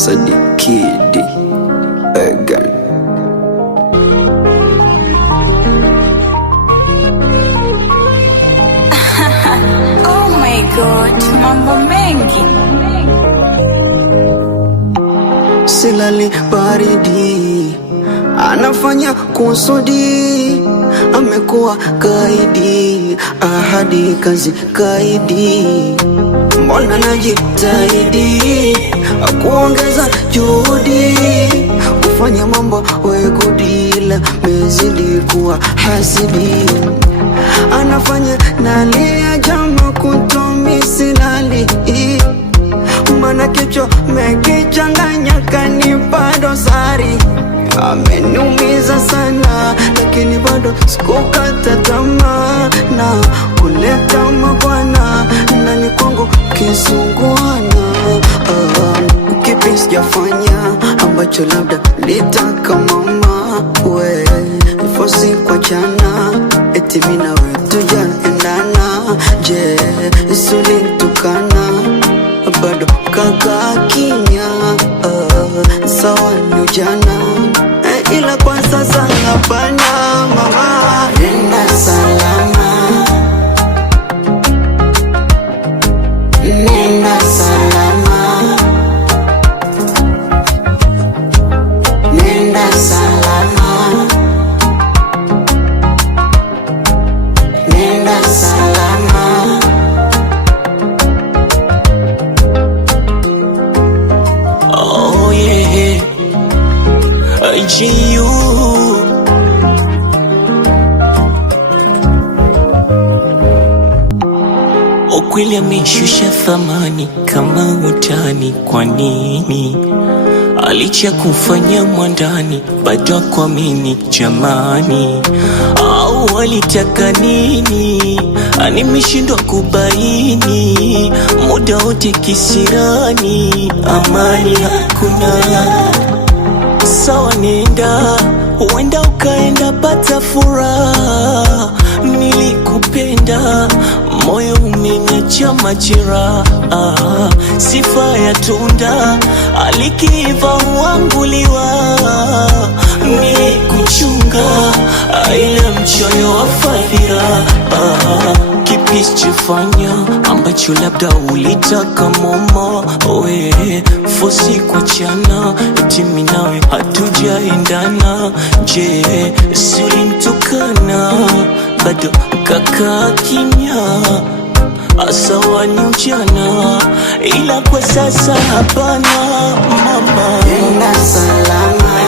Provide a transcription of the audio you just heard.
Sadikidi again. Oh my God, mambo mengi. Silali baridi, anafanya kusudi, amekuwa kaidi, ahadi kazi kaidi. Mbona najitahidi kuongeza juhudi, kufanya mambo wegudila, mezidi kuwa hasidi. Anafanya nalia jama kutomi silali, mana kichwa mekichanganya kanipa dosari. Ameniumiza sana lakini bado sikukata tamaa, na kuleta mabwana ndani kwangu kisunguana. Kipi sijafanya ambacho labda litaka mama we, fosi kwa jana eti mina we tujaendana. Je, sulitukana bado kaka kimya, sawa ni ujana, ila kwa sasa hapana mama. Nenda salama, nenda salama, nenda salama, nenda salama. Oh yeah, IGU. Ukweli ameshusha thamani kama utani. Kwa nini alicha kufanya mwandani bado kuamini jamani? Au alitaka nini? Nimeshindwa kubaini, muda wote kisirani, amani hakuna. Sawa nenda, uenda ukaenda pata furaha. Nilikupenda, moyo umeniacha majeraha. Sifa ya tunda alikiva huanguliwa. Nilikuchunga, ila mchoyo wa fadhila. Kipi sichofanya ambacho labda ulitaka mama we, fosi kwa chana eti mimi nawe hatujaendana. Je, si ulimtukana bado kaka kimya, sawa ni ujana, ila kwa sasa hapana mama. Nenda salama,